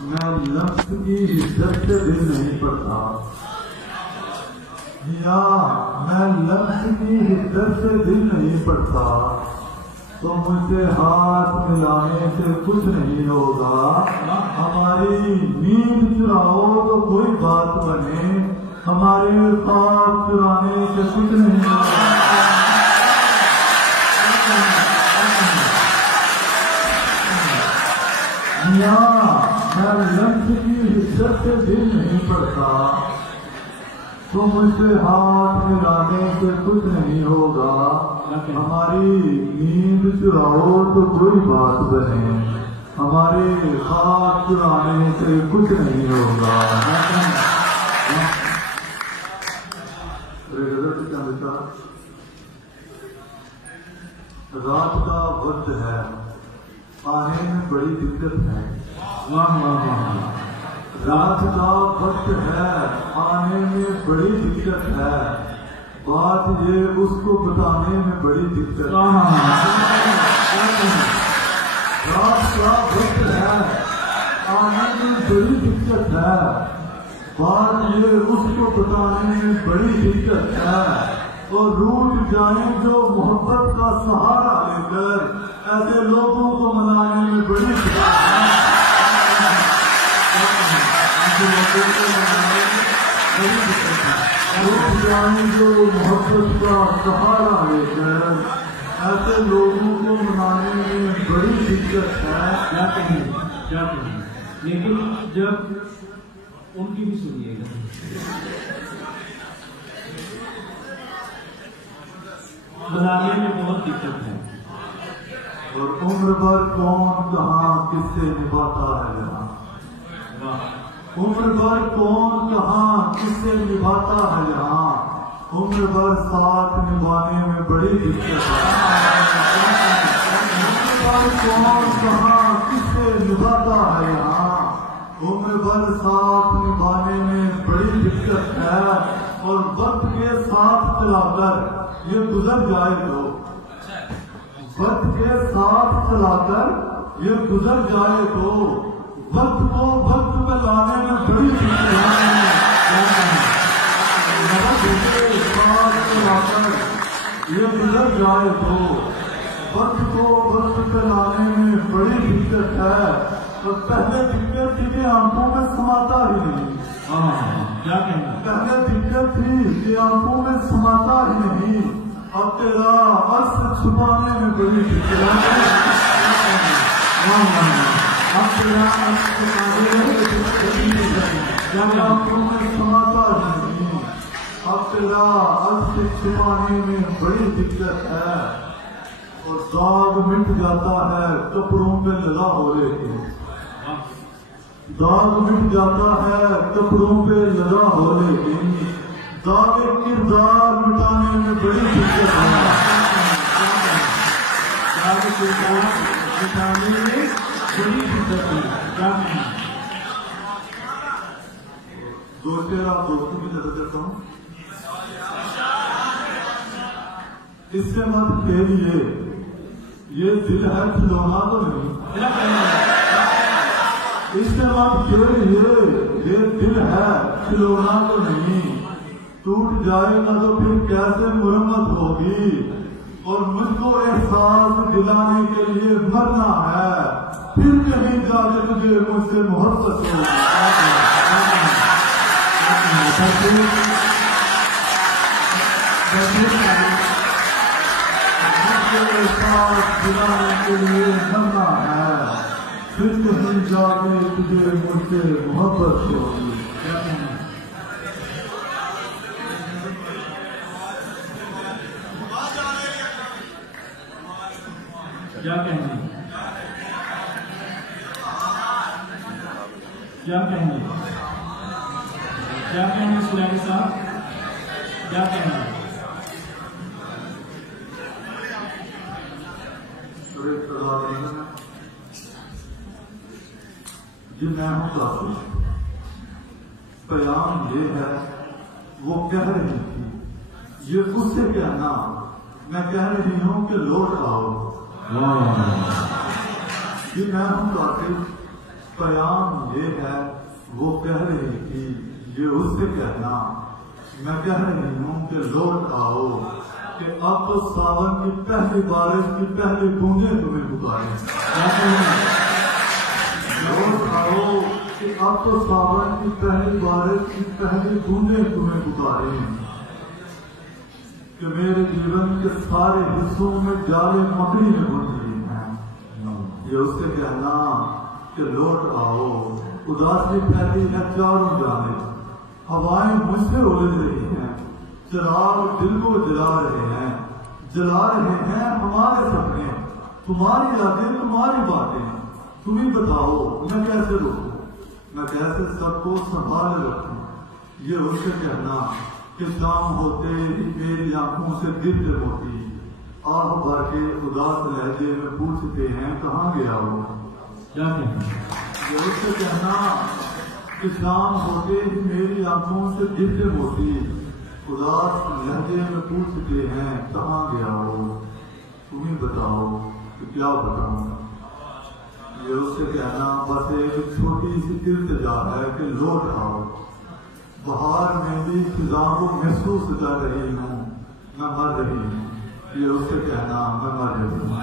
میں لفظ کی عزت سے دل نہیں پڑتا، یا میں لفظ کی عزت سے دل نہیں پڑتا، تو مجھ سے ہاتھ ملانے سے کچھ نہیں ہوگا۔ ہماری نیند چراؤ تو کوئی بات بنے، ہمارے خواب چرانے سے کچھ نہیں ہوگا۔ میں لفظ کی عزت سے دل نہیں پڑتا، تو مجھ سے ہاتھ ملانے سے کچھ نہیں ہوگا۔ ہماری نیند چراؤ تو کوئی بات بنے، ہمارے خواب چرانے سے کچھ نہیں ہوگا۔ رات کا وقت ہے، آنے میں بڑی دقت ہے۔ رات کا وقت ہے، آنے میں بڑی دقت ہے، بات یہ اس کو بتانے میں بڑی دقت ہے۔ رات کا وقت ہے، آنے میں بڑی دقت ہے، بات یہ اس کو بتانے میں بڑی دقت ہے۔ اور روٹ جائیں جو محبت کا سہارا لے کر، ایسے لوگوں کو منانے میں بڑی دقت ہے۔ روٹ جائیں جو محبت کا سہارا لے کر، ایسے لوگوں کو منانے میں بڑی دقت ہے۔ کیا کہیں لیکن جب ان کی بھی سنیے گا، منانے میں بہت دقت ہے۔ اور عمر بھر کون کہاں کس سے نبھاتا ہے یہاں، عمر بھر کون کہاں کس سے نبھاتا ہے یہاں، عمر بھر ساتھ نبھانے میں بڑی دقت ہے۔ عمر بھر کون کہاں کس سے نبھاتا ہے یہاں، عمر بھر ساتھ نبھانے میں بڑی دقت ہے۔ اور وقت کے ساتھ چلا کر یہ گزر جائے تو، وقت کے ساتھ چلا کر یہ گزر جائے تو، وقت کو وقت میں لانے میں بڑی دقت ہے۔ وقت کے ساتھ چلا کر یہ گزر جائے تو، وقت کو وقت پہ لانے میں بڑی دقت ہے۔ اور پہلے دقت تھی کہ آنکھوں میں سماتا ہی نہیں، پہلے دقت تھی کہ آنکھوں میں سماتا ہی نہیں، اب تیرا عرص چھپانے میں بڑی دقت ہے۔ اب تیرا عرص چھپانے میں آنکھوں میں سماتا ہی نہیں، اب تیرا عرص چھپانے میں بڑی دقت ہے۔ اور داغ مٹ جاتا ہے کپڑوں پہ لگا ہو رہے کے، داغ مٹ جاتا ہے کپڑوں پہ لگا ہو لیکن داغ کردار مٹانے میں بڑی دقت ہے۔ داغ کردار مٹانے میں بڑی دقت ہے۔ دو چار آپ دوستوں کی طرف کرتا ہوں، اس سے مت کہیے یہ دل ہے کھلونا تو نہیں، اس سے مت کہیے یہ دل ہے کھلونا تو نہیں، ٹوٹ جائے گا تو پھر کیسے مرمت ہوگی، اور مجھ کو احساس دلانے کے لیے مرنا ہے، پھر کہیں جا کے تجھے مجھ سے محبت ہوگی۔ احساس دلانے کے لیے مرنا ہے، پھر کہیں جا کے تجھے مجھ سے محبت ہوگی۔ کیا کہیں گے، کیا کہیں گے، کیا کہیں گے سلیمان صاحب، کیا کہیں گے؟ جی میں ہوں کافی، پیام یہ ہے، وہ کہہ رہی تھی، یہ اس سے کہنا، میں کہہ رہی ہوں کہ لوٹ آؤ۔ جی میں ہوں کافی، پیام یہ ہے، وہ کہہ رہی تھی یہ اس سے کہنا، میں کہہ رہی ہوں کہ لوٹ آؤ، کہ اب تو ساون کی پہلی بارش کی پہلی بوندیں تمہیں پکاریں۔ لوٹ آؤ کہ اب تو ساون کی پہلی بارش کی پہلی بوندیں تمہیں پکاریں، کہ میرے جیون کے سارے حصوں میں جالے مکڑی نے بن گئی ہیں۔ یہ اس سے کہنا کہ لوٹ آؤ، اداسی پھیلی ہے چاروں جانب، ہوائیں مجھ سے الجھ رہی ہیں، چراغ دل کو جلا رہے ہیں، جلا رہے ہیں ہمارے سپنے، تمہاری یادیں تمہاری باتیں، تم ہی بتاؤ میں کیسے روکوں، میں کیسے سب کو سنبھال رکھوں۔ یہ اس سے کہنا کہ شام ہوتے ہی میری آنکھوں سے گرتے موتی، آہ بھر کے اداس لہجے میں پوچھتے ہیں کہاں گیا وہ۔ یہ اس سے کہنا کہ شام ہوتے ہی میری آنکھوں سے گرتے موتی، اداس لہجے میں پوچھتے ہیں کہاں گیا وہ، تم ہی بتاؤ کہ کیا بتاؤں۔ یہ اس سے کہنا بس ایک چھوٹی سی التجا ہے کہ لوٹ آؤ، بہار میں بھی فضا کو محسوس کر رہی ہوں، میں مر رہی ہوں۔ یہ اس سے کہنا میں مر رہی ہوں۔